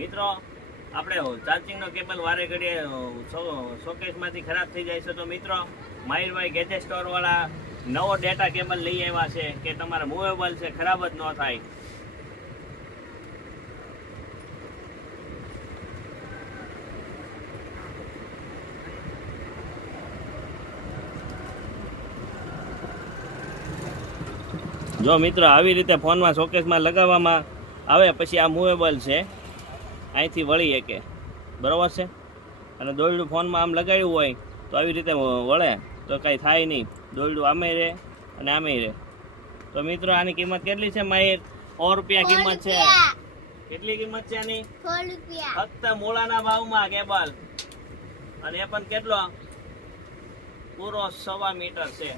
મિત્રો આપણે ચાર્જિંગનો કેબલ વારે ઘડીએ શોકેસમાંથી ખરાબ થઈ જાય છે તો મિત્રો માહિરભાઈ ગેજેટ સ્ટોર વાળા નવો ડેટા કેબલ લઈ આવ્યા છે કે તમારે મૂવેબલ છે, ખરાબ જ ન થાય. જો મિત્રો આવી રીતે ફોનમાં શોકેસમાં લગાવવામાં આવે પછી આ મૂવેબલ છે, અહીંથી વળી શકે, બરાબર છે. અને દોરડું ફોનમાં આમ લગાડ્યું હોય તો આવી રીતે વળે તો કાંઈ થાય નહીં, દોરડું આમે રહે અને આમે રહે. તો મિત્રો આની કિંમત કેટલી છે માહિર? 100 રૂપિયા કિંમત છે. કેટલી કિંમત છે આની? 100 રૂપિયા. ફક્ત મૂળાના ભાવમાં કેબલ, અને એ પણ કેટલો? પૂરો 1.25 મીટર છે.